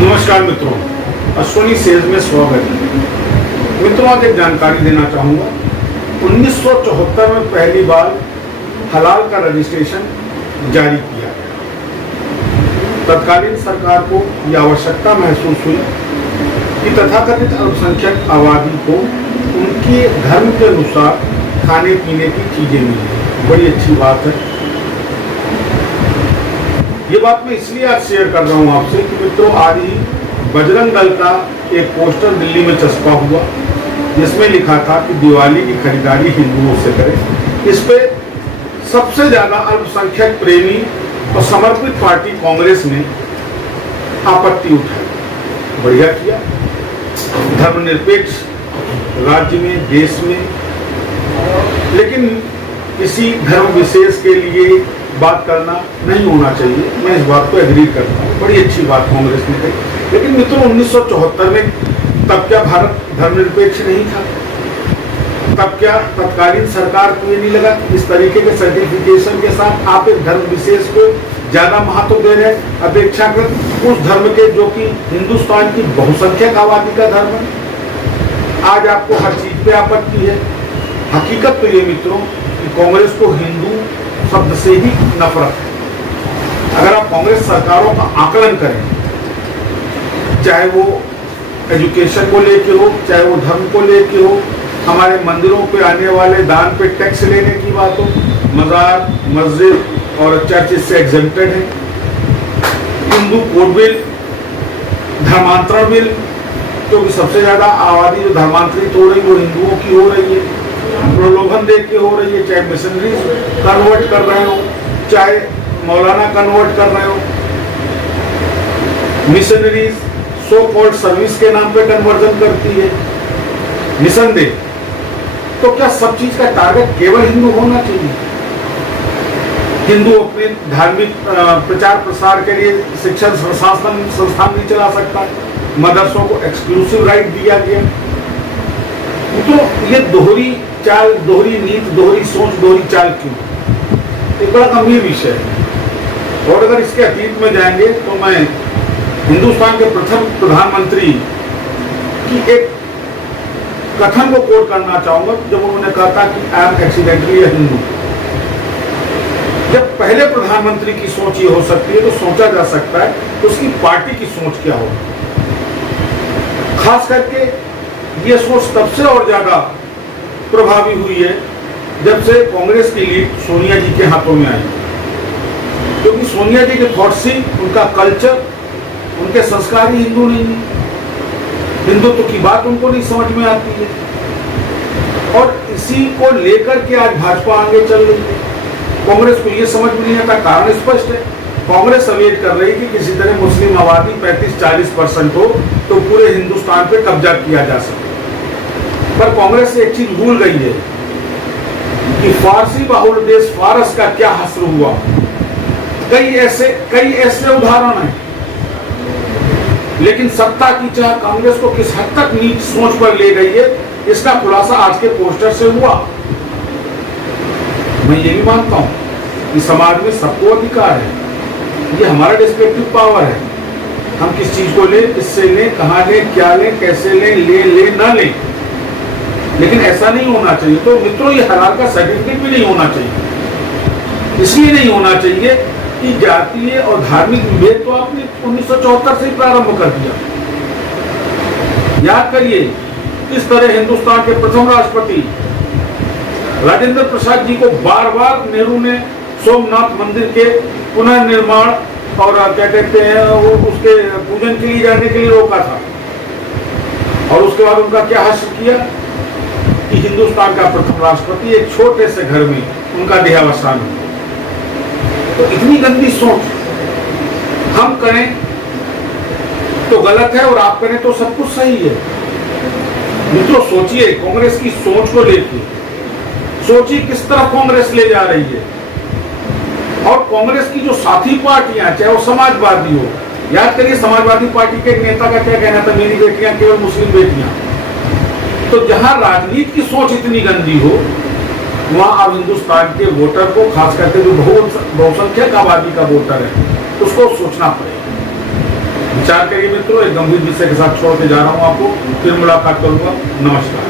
नमस्कार मित्रों, अश्विनी सेज में स्वागत है। मित्रों, आज एक जानकारी देना चाहूँगा। 1974 में पहली बार हलाल का रजिस्ट्रेशन जारी किया गया। तत्कालीन सरकार को यह आवश्यकता महसूस हुई कि तथाकथित अल्पसंख्यक आबादी को उनके धर्म के अनुसार खाने पीने की चीजें मिली। बड़ी अच्छी बात है। ये बात मैं इसलिए आज शेयर कर रहा हूँ आपसे कि मित्रों, आज ही बजरंग दल का एक पोस्टर दिल्ली में चस्पा हुआ जिसमें लिखा था कि दिवाली की खरीदारी हिंदुओं से करें। इस पे सबसे ज्यादा अल्पसंख्यक प्रेमी और समर्पित पार्टी कांग्रेस ने आपत्ति उठाई। बढ़िया किया। धर्मनिरपेक्ष राज्य में, देश में, लेकिन किसी धर्म विशेष के लिए बात करना नहीं होना चाहिए। मैं इस बात को एग्री करता हूँ। बड़ी अच्छी बात कांग्रेस ने कही। लेकिन मित्रों, 1974 में तब क्या भारत धर्मनिरपेक्ष नहीं था? तब क्या तत्कालीन सरकार को ये नहीं लगा कि इस तरीके के सर्टिफिकेशन के साथ आप एक धर्म विशेष को ज्यादा महत्व दे रहे हैं अपेक्षाकृत उस धर्म के जो कि हिंदुस्तान की बहुसंख्यक आबादी का धर्म है? आज आपको हर चीज पे आपत्ति है। हकीकत तो ये मित्रों कि कांग्रेस को हिंदू शब्द से ही नफरत है। अगर आप कांग्रेस सरकारों का आकलन करें, चाहे वो एजुकेशन को लेके हो, चाहे वो धर्म को लेके हो, हमारे मंदिरों पे आने वाले दान पे टैक्स लेने की बात हो, मजार, मस्जिद और चर्च इससे एग्जेम्प्टेड है। हिंदू कोड बिल, धर्मांतरण बिल, क्योंकि सबसे ज्यादा आबादी जो धर्मांतरित हो रही है वो हिंदुओं की हो रही है। प्रलोभन दे के हो रही है, चाहे मिशनरी कन्वर्ट कर रहे हो, चाहे मौलाना कन्वर्ट कर रहे हो। मिशनरीज सो कॉल्ड सर्विस के नाम पे कन्वर्जन करती है, निसंदेह। तो क्या सब चीज का टारगेट केवल हिंदू होना चाहिए? हिंदू अपने धार्मिक प्रचार प्रसार के लिए शिक्षण प्रशासन संस्थान नहीं चला सकता? मदरसों को एक्सक्लूसिव राइट दिया गया। तो ये दोहरी चाल, दोहरी नीति, दोहरी सोच, दोहरी चाल क्यों? एक बड़ा गंभीर विषय है। और अगर इसके अतीत में जाएंगे तो मैं हिंदुस्तान के प्रथम प्रधानमंत्री की एक कथन को कोट करना चाहूंगा जब उन्होंने कहा था कि आई एम एक्सीडेंटली हिंदू। जब पहले प्रधानमंत्री की सोच ये हो सकती है तो सोचा जा सकता है तो उसकी पार्टी की सोच क्या होगी। खास करके ये सोच तब से और ज्यादा प्रभावी हुई है जब से कांग्रेस की लीड सोनिया जी के हाथों में आई। क्योंकि सोनिया जी के थॉट से, उनका कल्चर, उनके संस्कार ही हिंदू नहीं है। हिंदुत्व की बात उनको नहीं समझ में आती है और इसी को लेकर के आज भाजपा आगे चल रही है। कांग्रेस को यह समझ में नहीं आता। कारण स्पष्ट है। कांग्रेस अवेट कर रही है कि किसी तरह मुस्लिम आबादी 35-40% हो तो पूरे हिंदुस्तान पे कब्जा किया जा सके। पर कांग्रेस एक चीज भूल गई है कि फारसी बाहुल देश फारस का क्या हश्र हुआ। कई ऐसे उदाहरण हैं। लेकिन सत्ता की चाह कांग्रेस को किस हद तक नीच सोच पर ले गई है, इसका खुलासा आज के पोस्टर से हुआ। मैं ये भी मानता हूं कि समाज में सबको अधिकार है। ये हमारा डिस्क्रिप्टिव पावर है। हम किस चीज को लें, किससे लें, कहां लें, क्या लें, कैसे लें, ना लें। लेकिन ऐसा नहीं होना चाहिए। तो मित्रों, ये हलाल का सर्टिफिकेट भी नहीं होना चाहिए। इसलिए नहीं होना चाहिए कि जातीय और धार्मिक विभेद तो आपने 1974 से ही प्रारंभ कर दिया। याद करिए, इस तरह हिंदुस्तान के प्रथम राष्ट्रपति राजेंद्र प्रसाद जी को बार बार नेहरू ने सोमनाथ मंदिर के पुनर्निर्माण और क्या कहते हैं वो उसके पूजन के लिए जाने के लिए रोका था। और उसके बाद उनका क्या हासिल किया कि हिंदुस्तान का प्रथम राष्ट्रपति एक छोटे से घर में उनका देहावसान हुआ। तो इतनी गंदी सोच हम करें तो गलत है और आप करें तो सब कुछ सही है। मित्रों, सोचिए कांग्रेस की सोच को लेकर, सोचिए किस तरफ कांग्रेस ले जा रही है। और कांग्रेस की जो साथी पार्टियां, चाहे वो समाजवादी हो, याद करिए समाजवादी पार्टी के एक नेता का क्या कहना था, मेरी बेटियां केवल मुस्लिम बेटियां। तो जहां राजनीति की सोच इतनी गंदी हो, वहां अब हिंदुस्तान के वोटर को, खास करके जो बहुसंख्यक आबादी का वोटर है, उसको सोचना पड़ेगा। विचार करिए मित्रों, एक गंभीर विषय के साथ छोड़ के जा रहा हूँ आपको, फिर मुलाकात करूंगा। नमस्कार।